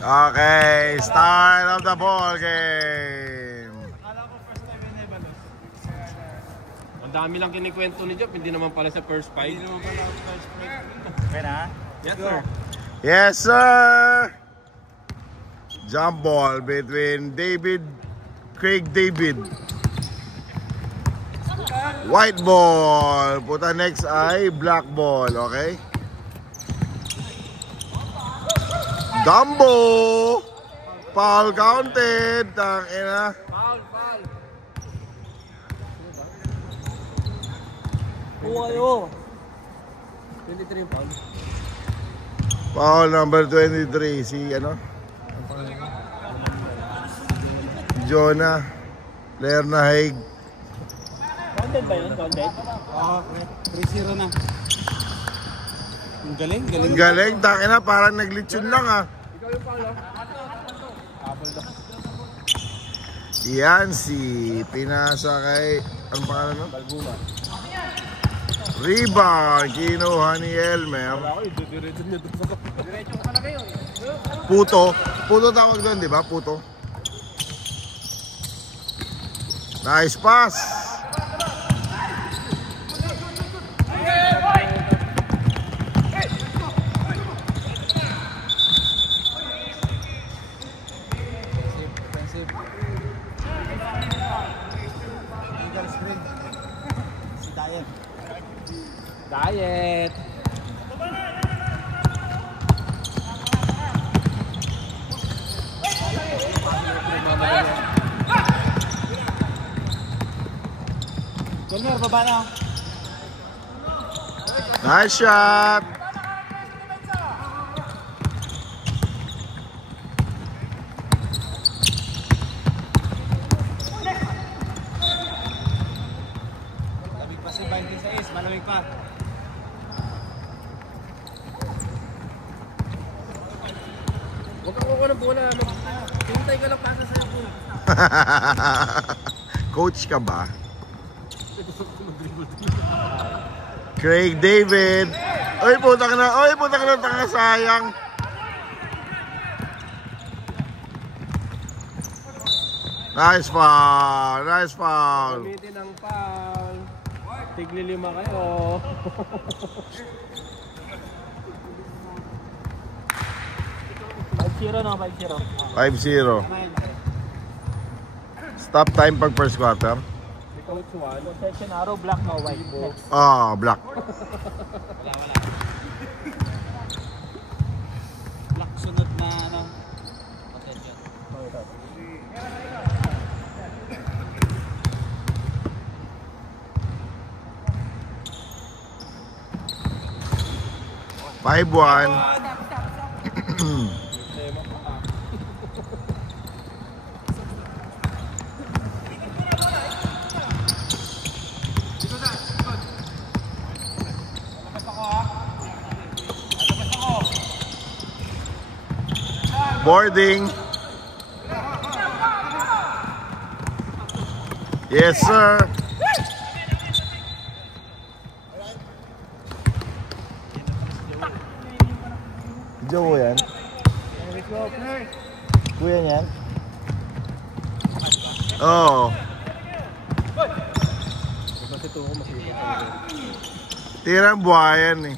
Okay, start of the ball game. Ang dami lang kinikwento ni Jeff, hindi naman pala sa first fight. Hindi naman pala sa first fight. Pwede ha? Yes, sir. Yes, sir. Jump ball between Craig David. White ball. Puta next ay black ball, okay? Dumbo. Foul counted. Tangina. Foul. Ayo. 23 yung foul. Foul number 23. Si ano? Jonah. Player na Haig. Counted ba yun? Counted? Oo, 3-0 na. Ang galing. Galing. Tangina. Parang naglitsyon lang ah. Ikaw yung foul, oh. Apple daw. Yan si pinasa kay ang pangalan no? Balbuma. Rebound, kinuha ni Elmer. Wala ko, diretso niya doon sa... Diretso ko talaga yun. Puto tawag doon, di ba? Puto. Nice pass. Diet. Corner, baba na. Nice shot. Lamig pa si 26, malamig pa. Huwag kang kukuha ng bola. Hintay ka lang pasa sa'yo po. Coach ka ba? Craig David. Oy, puta ka na, tanga sayang. Nice foul. Gamitin ang foul. Tigli 5 kayo. No, 5-0. 5-0. Stop time pag first quarter. Si Coach Juan. Section arrow, black no white. Next. Black. Wala. Black sunod na ano. Attention. 5-1. Boarding. Yes, sir. Joe yan. Kuya niyan. Oo. Tirang buhayan eh.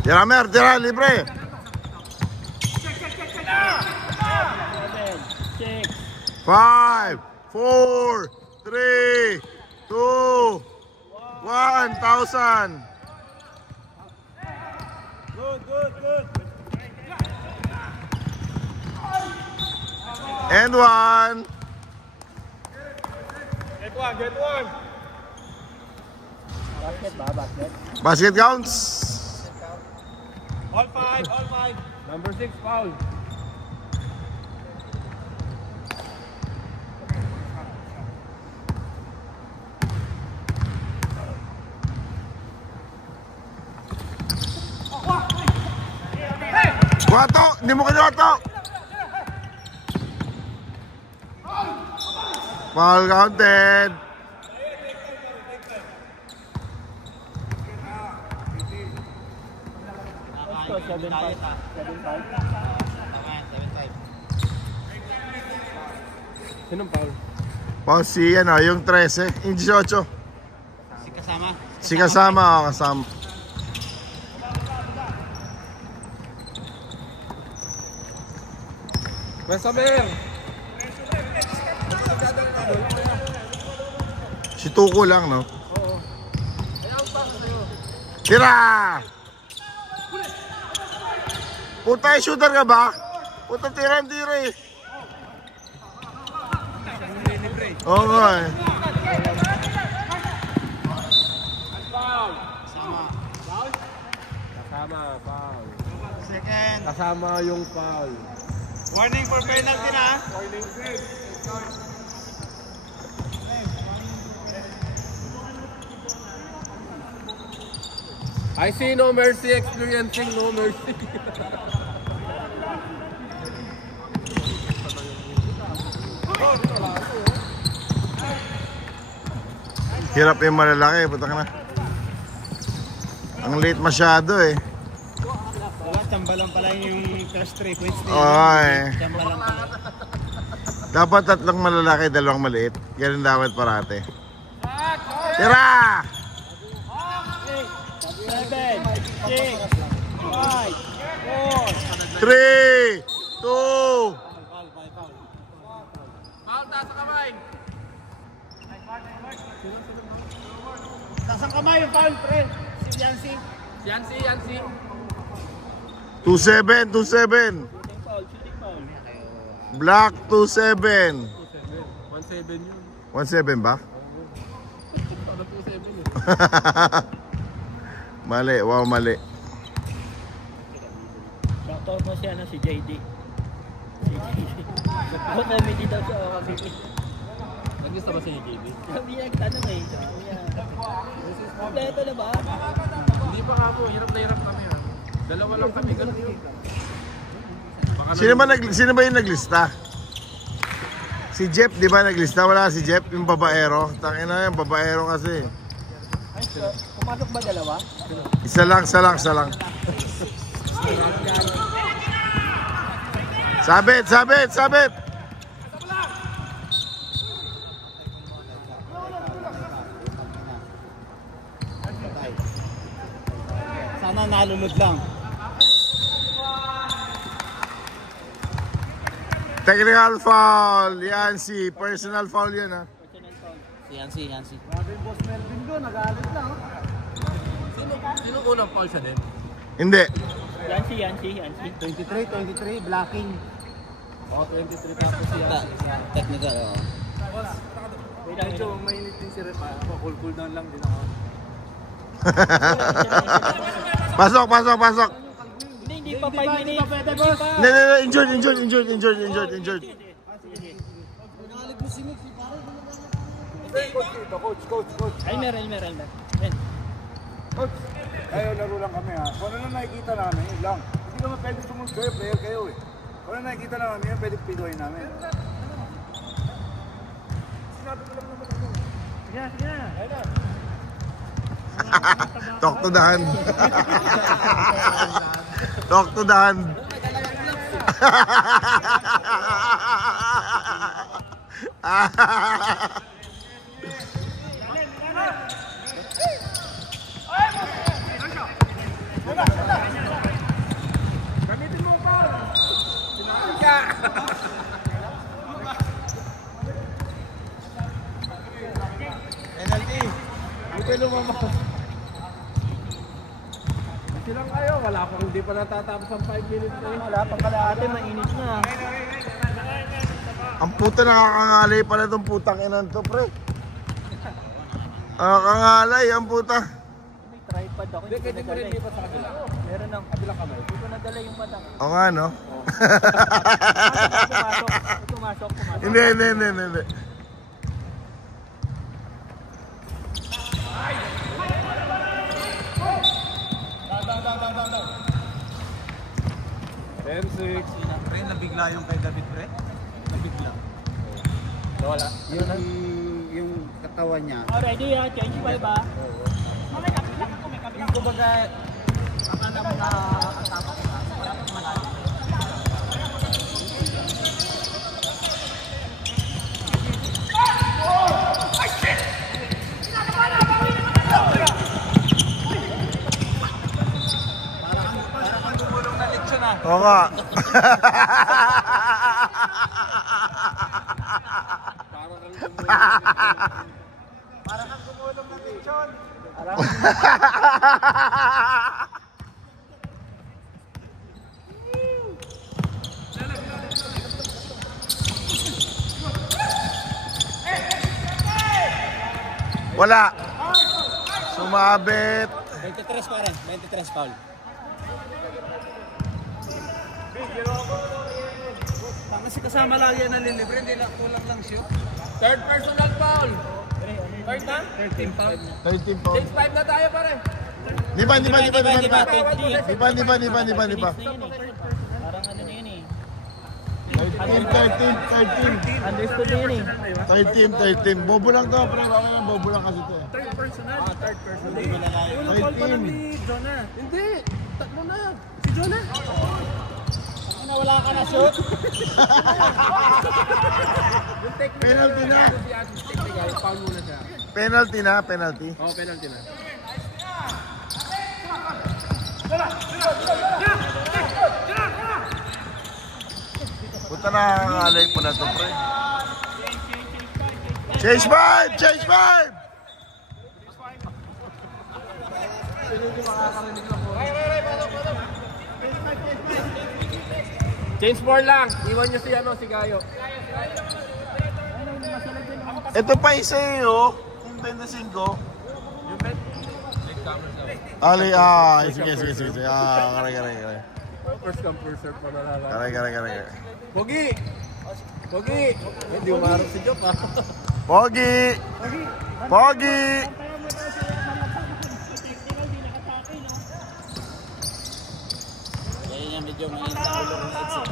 Tira, Mer, tira, libre. 5, 4, 3, 2, 1,000. Good. And 1. Get one. Basket. Basket counts. All five. Number 6 foul. Wato! Hindi mo kinawato! Foul counted! Ito, 7-5. 7-5. Sinong foul? Foul si ano, yung 13, yung 18. Si kasama. Si kasama, kasama. Masamer! Si Tuko lang, no? Tira! Puta, shooter ka ba? Puta, tira eh. Oo nga eh. Kasama, foul. Second. Kasama yung foul. Warning for penalty na. I see no mercy, experiencing no mercy. Hirap yung malalaki, puta ka na. Ang late masyado eh. Wala, tambalan pala yung first 3 points. Oo eh. Tambalan pala. Dapat tatlong malalaki, dalawang maliit. Ganun dapat parate. Tira! 7, 6, 5, 4. 3, 2, Foul, taas sa kamay. Taas ang kamay yung foul, friend. Si Yancy. Yancy. 2-7, 2-7. Black 2-7. 1-7 yun. 1-7 ba? Ano 2-7 yun? Mali, wow, mali. Shoutout mo siya si JD. Ako comedy daw siya o kami. Nag-gusto ba si JB? Sabi niya, tanong eh. Sabi niya, kompleto na ba? Hindi pa nga po, hirap na hirap kami ha. Dalawa lang kami, ganun yun. Sino ba yung naglista? Si Jeff, di ba naglista? Wala si Jeff, yung babaero. Tangina yung babaero kasi. Ay, pumasok ba dalawa? Isa lang. Sabit! Sana nalunod lang. Technical foul. Yancy. Personal foul yan ha. Si Yancy. Sino unang foul siya din? Hindi. Yancy. 23, blocking. Oh, 23 tapos siya. Technical, oo. Medyo mainit din si Repa. Cool down lang din ako. Pasok. Hindi pa 5 minutes. Hindi. Injured. Coach. Elmer. Coach, ayaw laro lang kami ha. Kung ano lang nakikita namin, yun lang. Hindi naman pwede sumunod kayo, player kayo eh. Kung ano nakikita namin, yun pwede pidohin namin. Sinabi ko lang naman ako. Sige na. Ayun na. Talk to the hand. Talk to the hand. Gamitin mo pa! Sinabi ka! Penalty. Buti lumabas. Kasi lang kayo, wala pang hindi pa natatapos ang 5 minutes na yun. Wala pang kalahati, mainit na. Ang puta nakakangalay pala itong putang inan to, pre. Nakakangalay ang puta. May tripod ako. Hindi, pwede mo rin lipat sa kabila. Meron ng kabilang kamay. Hindi ko nadala yung mata. O nga, no? Pumasok. Hindi. 10-6. Pre, nabigla yung kay David, pre. Nabigla. Nawala. Yun yung katawan niya. Oh, ready ha? Change ba ba? May kapilang ako, may kapilang. Kumbaga, akala mo na ang tapak na. Wala pa malalim. Para kang gumulong na lechon ah. Oo nga. Para kang gumulong na lechon. Wala. Sumabit. 23 pa rin. 23 foul. Tama si kasama lang yan ang lilibre. Hindi lang kulang lang siya. Third personal foul. Third na? 13 foul. 13 pounds. 6-5 na tayo pare. Di ba? Parang ano na yun eh. 13. Understood na yun eh. 13. Bobo lang to, pre. Bakit lang bobo lang kasi to eh. Third personal. Third personal. 13. Jonah. Hindi. Tatlo na. Si Jonah. Ano, wala ka na shoot? Yung technical. Penalty na. Technical. Foul muna siya. Penalty na, penalty. Oo, penalty na. Punta na ang alay po na to, pre. Change 5! Change 5! Change 4 lang. Iwan nyo si si Gayo. Ito pa isa eh, oh. Yung 25. Yung bet. Ali, sige. Kare. First come, first serve pa nalalala. Kare. Pogi! Hindi umarap si Jop ha. Pogi! Yan yung medyo mainit ang ulo ng Edson.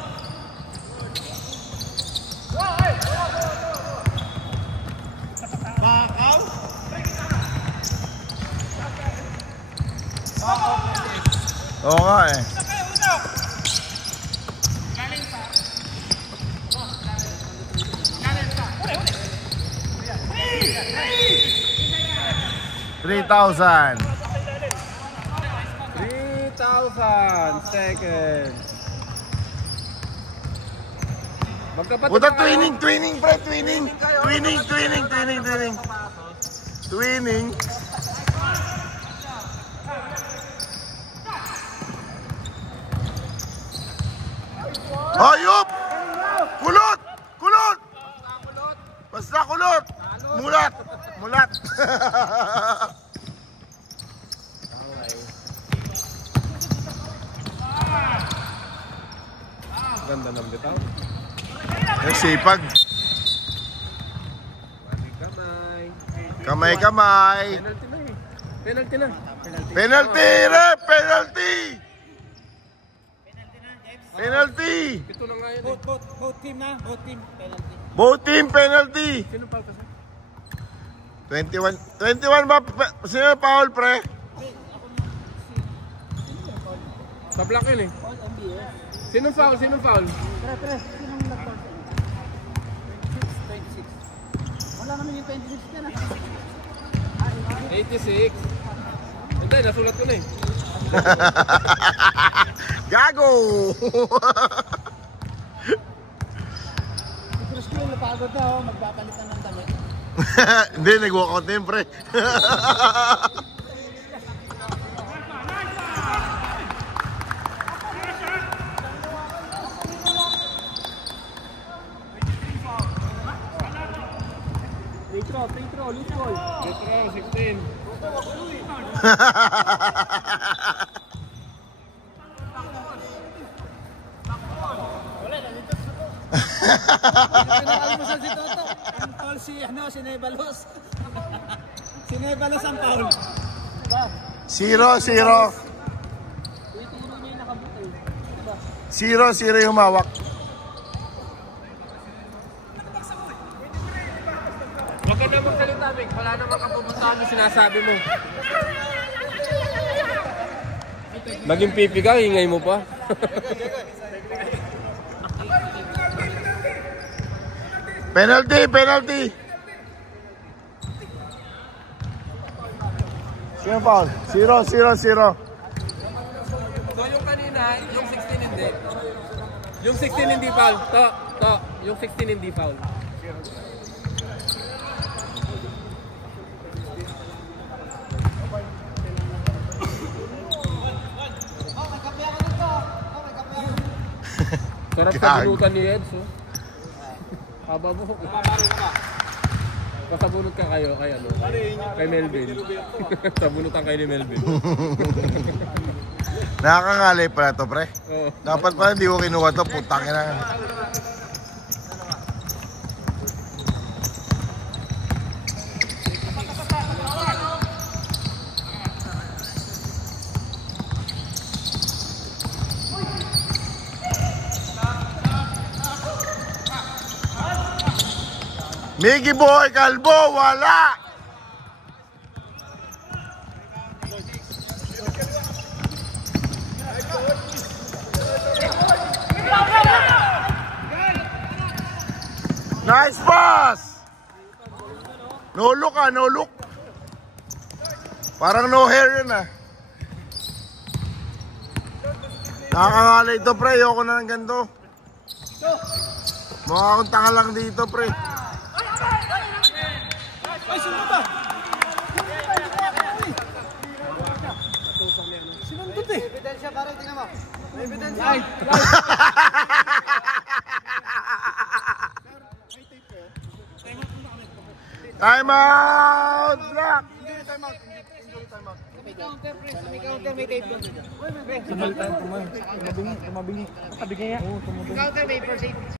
Oo nga eh. $3,000. 3,000 seconds. Magkapatid Puta, na kayo. twinning, pre, twinning. Twinning. Ayop! Kulot! Basta kulot! Mulat! Ganda ng bitaw. Nagsipag. Kamay. Kamay. Penalty na. Penalty, ref! Penalty! Ito na nga yun. Both team na. Both team. Penalty. Both team penalty. Sino foul kasi? 21 ba? Sino foul, pre? Sa block yun eh. All MBS. Sino foul? Pre, sinong nag-call sa inyo? 26. Wala naman yung 26 ka na. 86. Hindi, nasulat ko na eh. Gago! Si Chris Cole, napagod na oh. Magpapalitan ng damit. Hindi, nag-walkout na yun, pre. Free throw, loose ball. Free throw, 16. Pinakalimusan si Toto. Ang foul si Nebalos. Si Nebalos ang foul. 0-0. 0 yung humawak. Huwag ka na magsalita, Mick. Wala namang kapupuntahan na sinasabi mo. Naging pipi ka, hingay mo pa. Penalty! Sino foul? 0. So yung kanina, yung 16 hindi. Yung 16 hindi foul. Yung 16 hindi foul. Sarap sa bunutan ni Eds, oh. Haba mo. Pasabunot ka kayo, kay Melvin. Sabunutan kayo ni Melvin. Nakakangalay pala to, pre. Oo. Dapat pala hindi ko kinuha to, putang ina. Mickey Boy Calvo, wala! Nice pass! No look no look. Parang no hair yun ah. Nakakangalay ito pre, ayoko na ng ganito. Mukha akong tanga lang dito pre. Ay, sinunod ba? Sinunod eh. Ebidensya pare, tingnan mo. Ebidensya. Ay, time out! Black! may counter, pre. May counter, may tape doon. Tumabingi. Counter, may first aid.